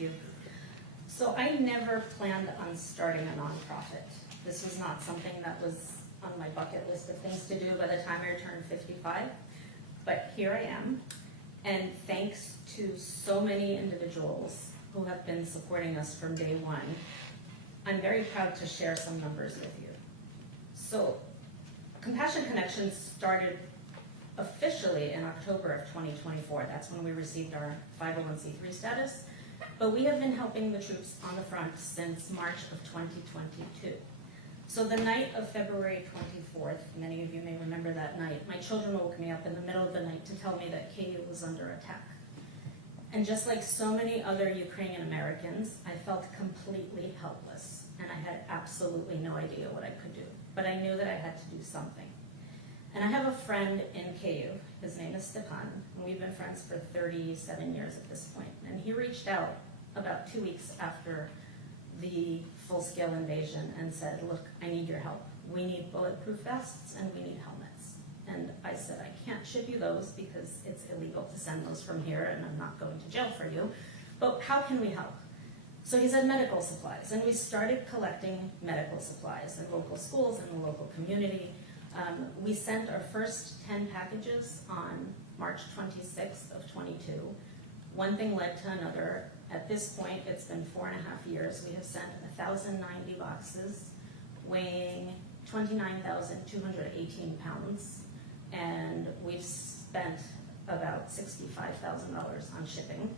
you. So I never planned on starting a nonprofit. This was not something that was on my bucket list of things to do by the time I turned 55. But here I am, and thanks to so many individuals who have been supporting us from day one, I'm very proud to share some numbers with you. So Compassion Connections started officially in October of 2024. That's when we received our 501c3 status. But we have been helping the troops on the front since March of 2022. So the night of February 24th, many of you may remember that night, my children woke me up in the middle of the night to tell me that KU was under attack. And just like so many other Ukrainian Americans, I felt completely helpless, and I had absolutely no idea what I could do. But I knew that I had to do something. And I have a friend in KU, his name is Stepan, and we've been friends for 37 years at this point. And he reached out about 2 weeks after the full-scale invasion and said, look, I need your help. We need bulletproof vests and we need helmets. And I said, I can't ship you those because it's illegal to send those from here and I'm not going to jail for you, but how can we help? So he said medical supplies, and we started collecting medical supplies in local schools and the local community. We sent our first 10 packages on March 26th of 22. One thing led to another. At this point, it's been 4.5 years. We have sent 1,090 boxes weighing 29,218 pounds, and we've spent about $65,000 on shipping.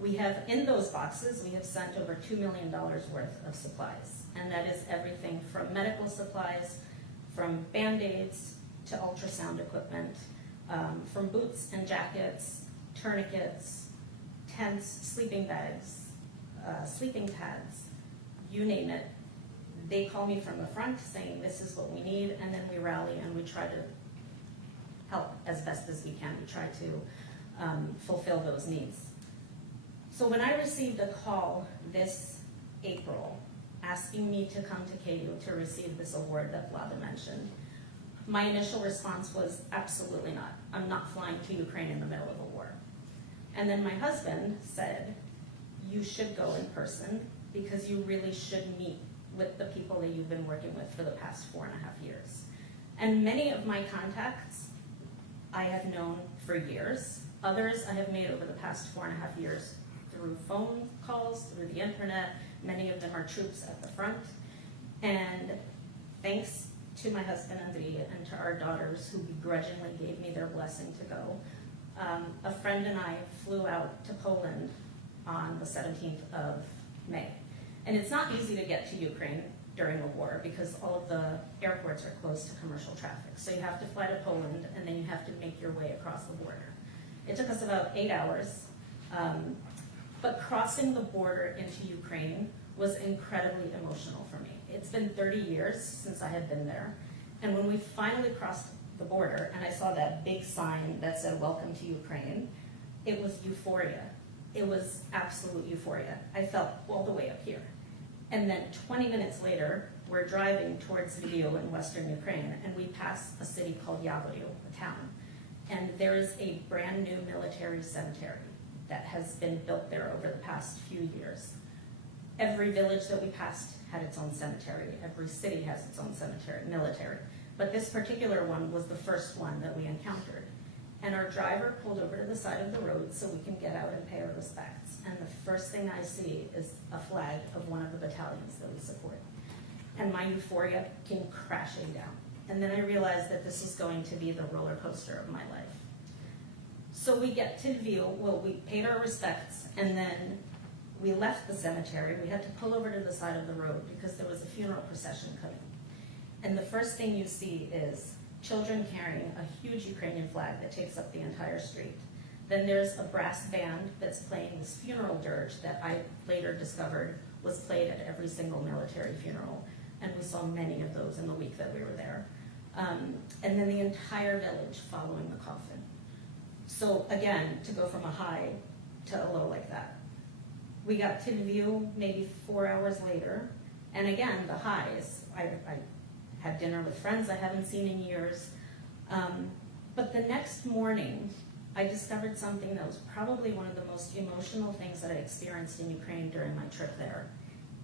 We have, in those boxes, we have sent over $2 million worth of supplies, and that is everything from medical supplies, from Band-Aids to ultrasound equipment, from boots and jackets, tourniquets, tents, sleeping bags, sleeping pads, you name it. They call me from the front saying this is what we need, and then we rally and we try to help as best as we can. We try to fulfill those needs. So when I received a call this April asking me to come to KU to receive this award that Lada mentioned, my initial response was absolutely not. I'm not flying to Ukraine in the middle of a war. And then my husband said, you should go in person because you really should meet with the people that you've been working with for the past 4.5 years. And many of my contacts I have known for years. Others I have made over the past 4.5 years through phone calls, through the internet. Many of them are troops at the front. And thanks to my husband Andrea and to our daughters who begrudgingly gave me their blessing to go, a friend and I flew out to Poland on the 17th of May. And it's not easy to get to Ukraine during a war because all of the airports are closed to commercial traffic. So you have to fly to Poland and then you have to make your way across the border. It took us about 8 hours, but crossing the border into Ukraine was incredibly emotional for me. It's been 30 years since I had been there. And when we finally crossed the border and I saw that big sign that said, welcome to Ukraine, it was euphoria. It was absolute euphoria. I felt all the way up here. And then 20 minutes later, we're driving towards Lviv in western Ukraine, and we pass a city called Yavoril, a town. And there is a brand new military cemetery that has been built there over the past few years. Every village that we passed had its own cemetery. Every city has its own cemetery, military. But this particular one was the first one that we encountered. And our driver pulled over to the side of the road so we can get out and pay our respects. And the first thing I see is a flag of one of the battalions that we support. And my euphoria came crashing down. And then I realized that this was going to be the roller coaster of my life. So we get to Lviv, well, we paid our respects, and then we left the cemetery. We had to pull over to the side of the road because there was a funeral procession coming. And the first thing you see is children carrying a huge Ukrainian flag that takes up the entire street. Then there's a brass band that's playing this funeral dirge that I later discovered was played at every single military funeral. And we saw many of those in the week that we were there. And then the entire village following the coffin. So again, to go from a high to a low like that. We got to Lviv maybe 4 hours later. And again, the highs. I had dinner with friends I haven't seen in years. But the next morning, I discovered something that was probably one of the most emotional things that I experienced in Ukraine during my trip there.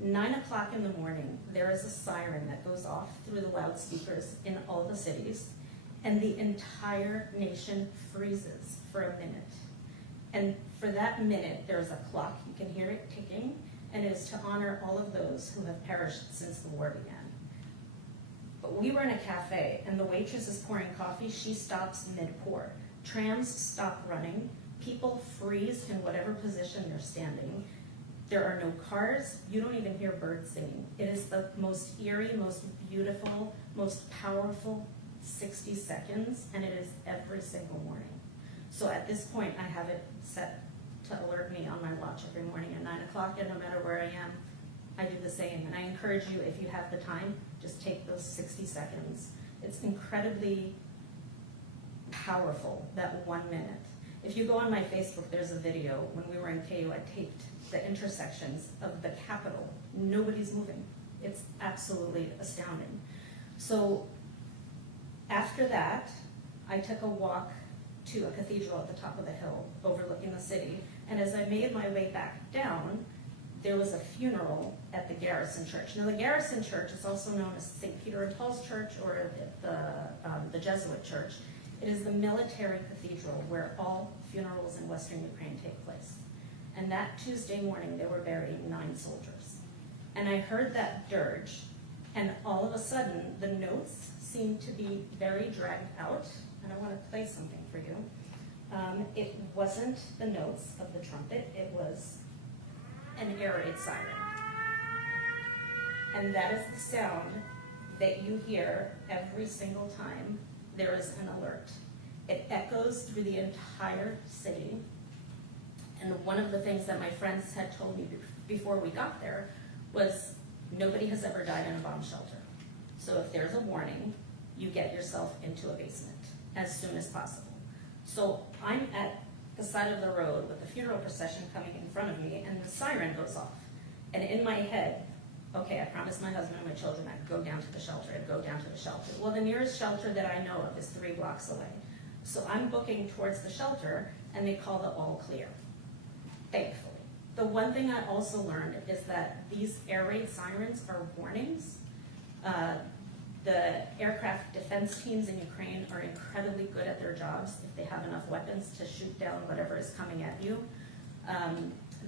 9 o'clock in the morning, there is a siren that goes off through the loudspeakers in all the cities, and the entire nation freezes for a minute. And for that minute, there is a clock. You can hear it ticking, and it is to honor all of those who have perished since the war began. But we were in a cafe, and the waitress is pouring coffee. She stops mid-pour. Trams stop running. People freeze in whatever position they're standing. There are no cars. You don't even hear birds singing. It is the most eerie, most beautiful, most powerful 60 seconds, and it is every single morning. So at this point, I have it set to alert me on my watch every morning at 9 o'clock, and no matter where I am, I do the same. And I encourage you, if you have the time, just take those 60 seconds. It's incredibly powerful, that 1 minute. If you go on my Facebook, there's a video. When we were in KU, I taped the intersections of the Capitol. Nobody's moving. It's absolutely astounding. So after that, I took a walk to a cathedral at the top of the hill overlooking the city. And as I made my way back down, there was a funeral at the Garrison Church. Now, the Garrison Church is also known as St. Peter and Paul's Church, or the Jesuit Church. It is the military cathedral where all funerals in Western Ukraine take place. And that Tuesday morning, they were burying 9 soldiers. And I heard that dirge, and all of a sudden, the notes seemed to be very dragged out. And I want to play something for you. It wasn't the notes of the trumpet, it was an air raid siren. And that is the sound that you hear every single time there is an alert. It echoes through the entire city. And one of the things that my friends had told me before we got there was nobody has ever died in a bomb shelter. So if there's a warning, you get yourself into a basement as soon as possible. So I'm at the side of the road with the funeral procession coming in front of me, and the siren goes off. And in my head, okay, I promised my husband and my children I'd go down to the shelter, I'd go down to the shelter. Well, the nearest shelter that I know of is 3 blocks away. So I'm booking towards the shelter, and they call the all clear, thankfully. The one thing I also learned is that these air raid sirens are warnings. The aircraft defense teams in Ukraine are incredibly good at their jobs if they have enough weapons to shoot down whatever is coming at you.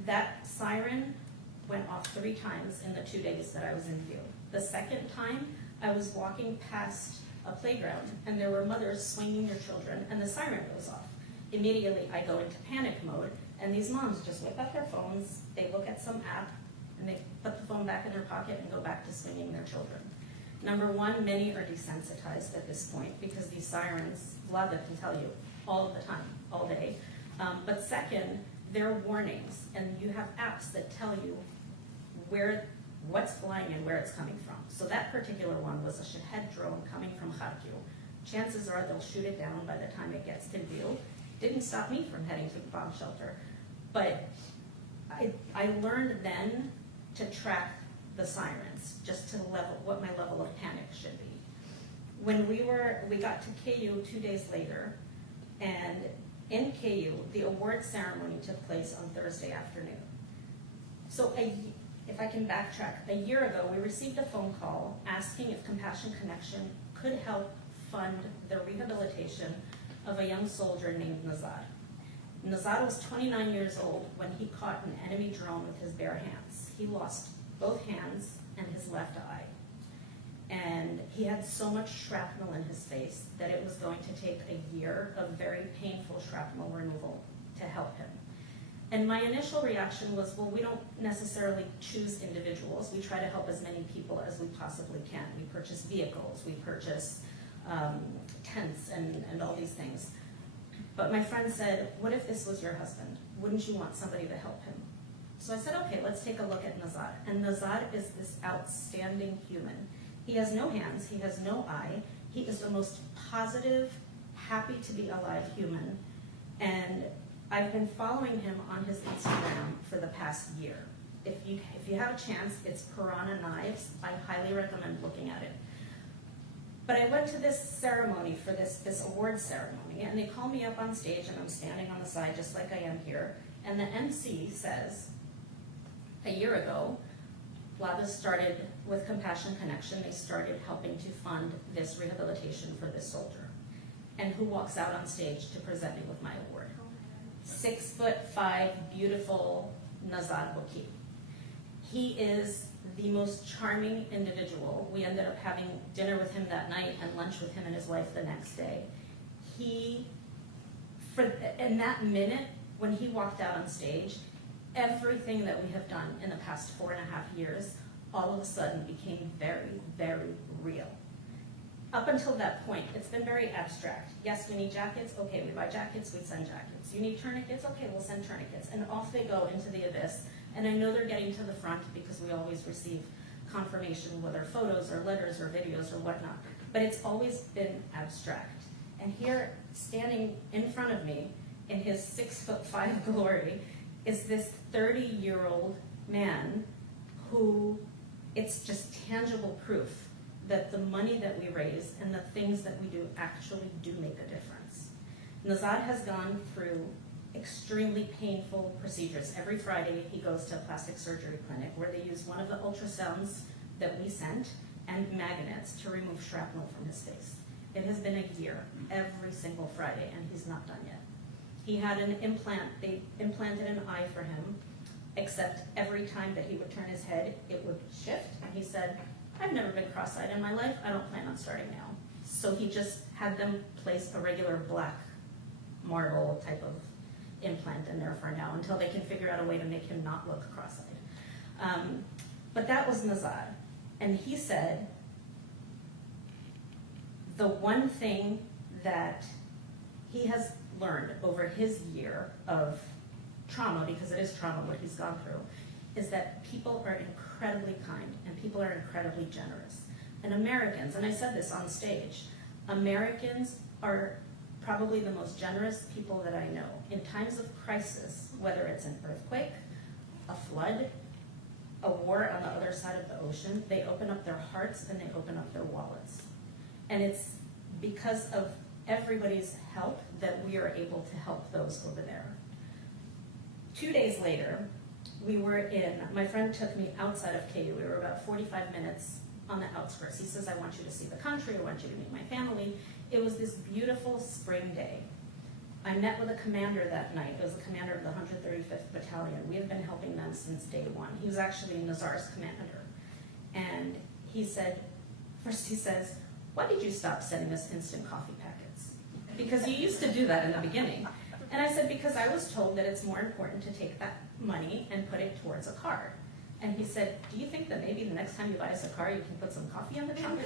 That siren went off 3 times in the 2 days that I was in view. The second time, I was walking past a playground, and there were mothers swinging their children, and the siren goes off. Immediately, I go into panic mode, and these moms just whip out their phones, they look at some app, and they put the phone back in their pocket and go back to swinging their children. Number one, many are desensitized at this point because these sirens, Lada can tell you all the time, all day. But second, they're warnings, and you have apps that tell you what's flying and where it's coming from. So that particular one was a Shahed drone coming from Kharkiv. Chances are they'll shoot it down by the time it gets to view. Didn't stop me from heading to the bomb shelter. But I learned then to track the sirens, just to what my level of panic should be. When we got to KU 2 days later, and in KU, the award ceremony took place on Thursday afternoon. So if I can backtrack, a year ago, we received a phone call asking if Compassion Connection could help fund the rehabilitation of a young soldier named Nazar. Nazar was 29 years old when he caught an enemy drone with his bare hands. He lost both hands and his left eye. And he had so much shrapnel in his face that it was going to take a year of very painful shrapnel removal to help him. And my initial reaction was, well, we don't necessarily choose individuals. We try to help as many people as we possibly can. We purchase vehicles, we purchase tents and all these things. But my friend said, what if this was your husband? Wouldn't you want somebody to help him? So I said, okay, let's take a look at Nazar. And Nazar is this outstanding human. He has no hands, he has no eye. He is the most positive, happy to be alive human. And I've been following him on his Instagram for the past year. If you have a chance, it's Piranha Knives. I highly recommend looking at it. But I went to this ceremony for this award ceremony, and they call me up on stage, and I'm standing on the side just like I am here, and the MC says, a year ago, Lada started with Compassion Connection, they started helping to fund this rehabilitation for this soldier. And who walks out on stage to present me with my award? 6'5", beautiful Nazad Boki. He is the most charming individual. We ended up having dinner with him that night and lunch with him and his wife the next day. In that minute, when he walked out on stage, everything that we have done in the past 4.5 years, all of a sudden became very, very real. Up until that point, it's been very abstract. Yes, we need jackets. Okay, we buy jackets, we send jackets. You need tourniquets? Okay, we'll send tourniquets. And off they go into the abyss. And I know they're getting to the front because we always receive confirmation, whether photos or letters or videos or whatnot. But it's always been abstract. And here, standing in front of me, in his 6'5" glory, is this 30-year-old man who, it's just tangible proof that the money that we raise and the things that we do actually do make a difference. Nazad has gone through extremely painful procedures. Every Friday he goes to a plastic surgery clinic where they use one of the ultrasounds that we sent and magnets to remove shrapnel from his face. It has been a year, every single Friday, and he's not done yet. He had an implant, they implanted an eye for him, except every time that he would turn his head, it would shift, and he said, I've never been cross-eyed in my life, I don't plan on starting now. So he just had them place a regular black marble type of implant in there for now until they can figure out a way to make him not look cross-eyed. But that was Nazad. And he said, the one thing that he has learned over his year of trauma, because it is trauma what he's gone through, is that people are incredibly kind and people are incredibly generous. And Americans, and I said this on stage, Americans are probably the most generous people that I know. In times of crisis, whether it's an earthquake, a flood, a war on the other side of the ocean, they open up their hearts and they open up their wallets. And it's because of everybody's help that we are able to help those over there. 2 days later, my friend took me outside of KU. We were about 45 minutes on the outskirts. He says, I want you to see the country, I want you to meet my family. It was this beautiful spring day. I met with a commander that night. It was the commander of the 135th Battalion. We have been helping them since day one. He was actually Nazar's commander. And he said, first he says, why did you stop sending us instant coffee packets? Because you used to do that in the beginning. And I said, because I was told that it's more important to take that money and put it towards a car. And he said, do you think that maybe the next time you buy us a car, you can put some coffee in the trunk?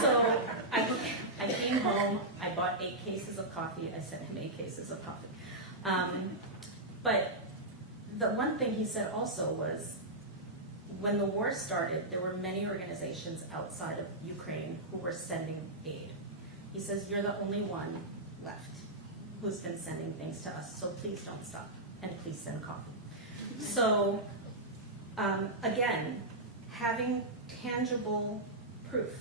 So I came home, I bought 8 cases of coffee, I sent him 8 cases of coffee. But the one thing he said also was, when the war started, there were many organizations outside of Ukraine who were sending aid. He says, you're the only one left who's been sending things to us, so please don't stop, and please send coffee. So, again, having tangible proof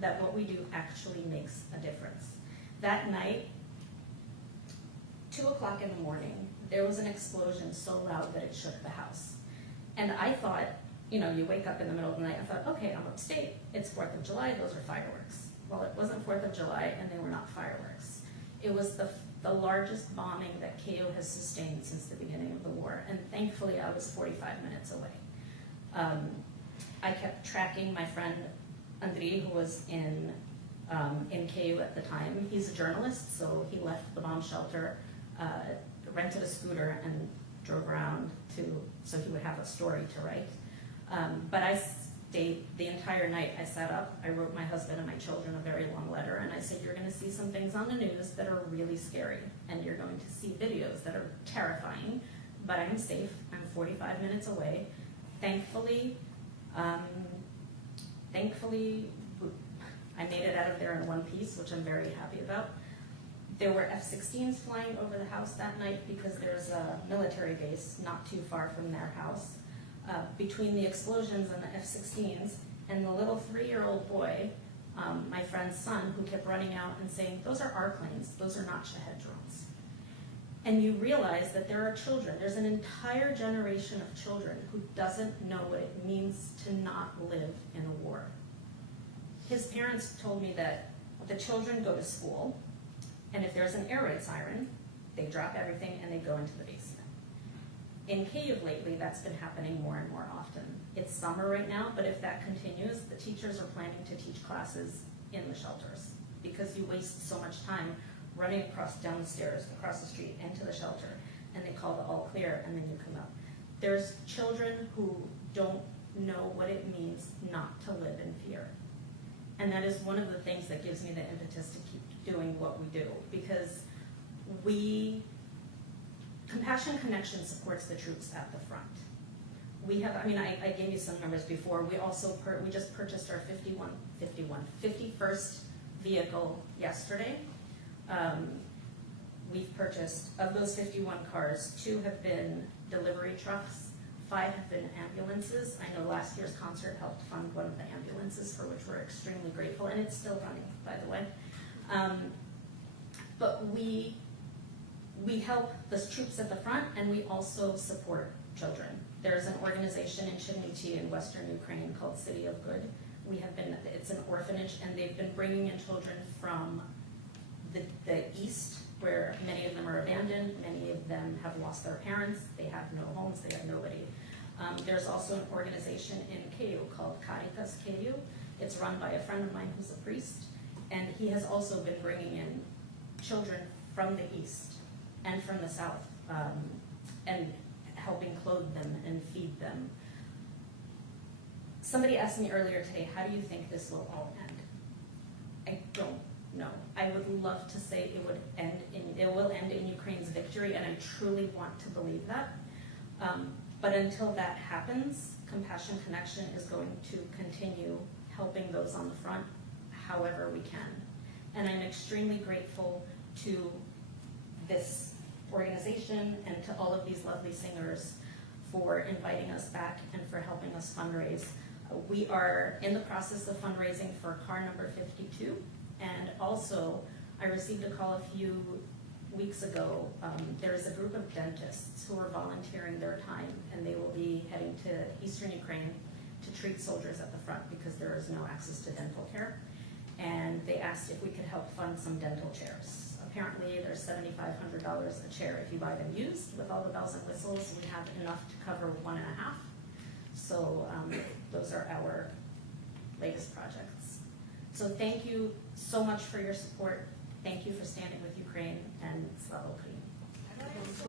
that what we do actually makes a difference. That night, 2 o'clock in the morning, there was an explosion so loud that it shook the house. And I thought, you know, you wake up in the middle of the night, I thought, okay, I'm upstate, it's 4th of July, those are fireworks. Well, it wasn't 4th of July, and they were not fireworks. It was the largest bombing that KO has sustained since the beginning of the war, and thankfully I was 45 minutes away. I kept tracking my friend Andriy, who was in KU at the time. He's a journalist, so he left the bomb shelter, rented a scooter, and drove around so he would have a story to write. But I stayed the entire night. I sat up, I wrote my husband and my children a very long letter, and I said, you're going to see some things on the news that are really scary, and you're going to see videos that are terrifying, but I'm safe. I'm 45 minutes away. Thankfully, I made it out of there in one piece, which I'm very happy about. There were F-16s flying over the house that night because there's a military base not too far from their house. Between the explosions and the F-16s and the little 3-year-old boy My friend's son, who kept running out and saying, those are our planes, those are not Shahed drones. And you realize that there are children, there's an entire generation of children who doesn't know what it means to not live in a war. His parents told me that the children go to school, and if there's an air raid siren, they drop everything and they go into the basement. In Kyiv lately, that's been happening more and more often. It's summer right now, but if that continues, the teachers are planning to teach classes in the shelters because you waste so much time running down the stairs, across the street, into the shelter, and they call the all clear, and then you come up. There's children who don't know what it means not to live in fear. And that is one of the things that gives me the impetus to keep doing what we do, because Compassion Connection supports the troops at the front. We have, I gave you some numbers before. We also, we just purchased our 51st vehicle yesterday. We've purchased, of those 51 cars, 2 have been delivery trucks, 5 have been ambulances. I know last year's concert helped fund one of the ambulances, for which we're extremely grateful, and it's still running, by the way. But we help the troops at the front, and we also support children. There's an organization in Chernivtsi in Western Ukraine called City of Good. It's an orphanage, and they've been bringing in children from the east, where many of them are abandoned, many of them have lost their parents, they have no homes, they have nobody. There's also an organization in Kyiv called Caritas Kyiv. It's run by a friend of mine who's a priest, and he has also been bringing in children from the east and from the south, and helping clothe them and feed them. Somebody asked me earlier today, how do you think this will all end? I don't know. I would love to say it will end in Ukraine's victory, and I truly want to believe that. But until that happens, Compassion Connection is going to continue helping those on the front however we can. And I'm extremely grateful to this organization and to all of these lovely singers for inviting us back and for helping us fundraise. We are in the process of fundraising for car number 52, and also I received a call a few weeks ago. There is a group of dentists who are volunteering their time, and they will be heading to eastern Ukraine to treat soldiers at the front because there is no access to dental care. And they asked if we could help fund some dental chairs. Apparently there's $7,500 a chair if you buy them used. With all the bells and whistles, we have enough to cover 1.5. So those are our latest projects. So thank you so much for your support. Thank you for standing with Ukraine, and Slava Ukraini.